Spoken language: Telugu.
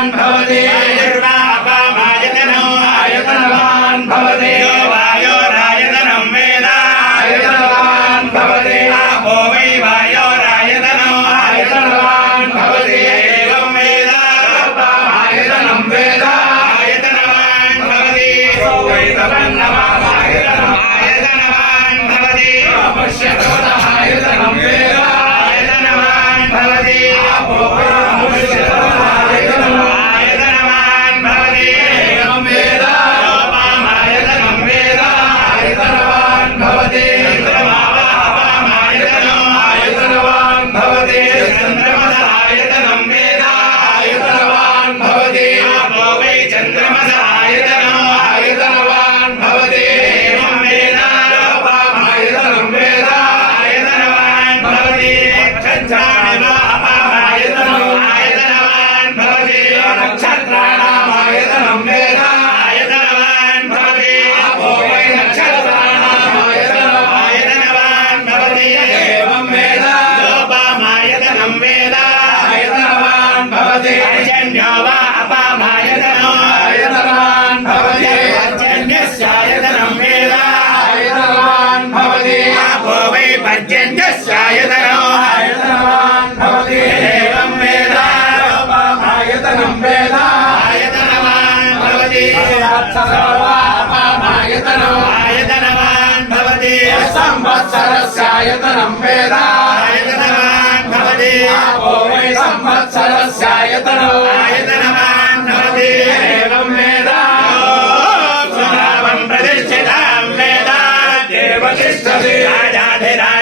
भवति नक्षत्राणामायतनं वेद आयतनवान् भवति आयतनवान् भवति సంవత్సరస్యాయతనం వేద. ఆపో వై సంవత్సరస్యాయతనం. ఆయతనమాన్ భవతి. ఏవం వేద. స్వరావం ప్రతిష్ఠితాం వేద. రాజాధిరాజ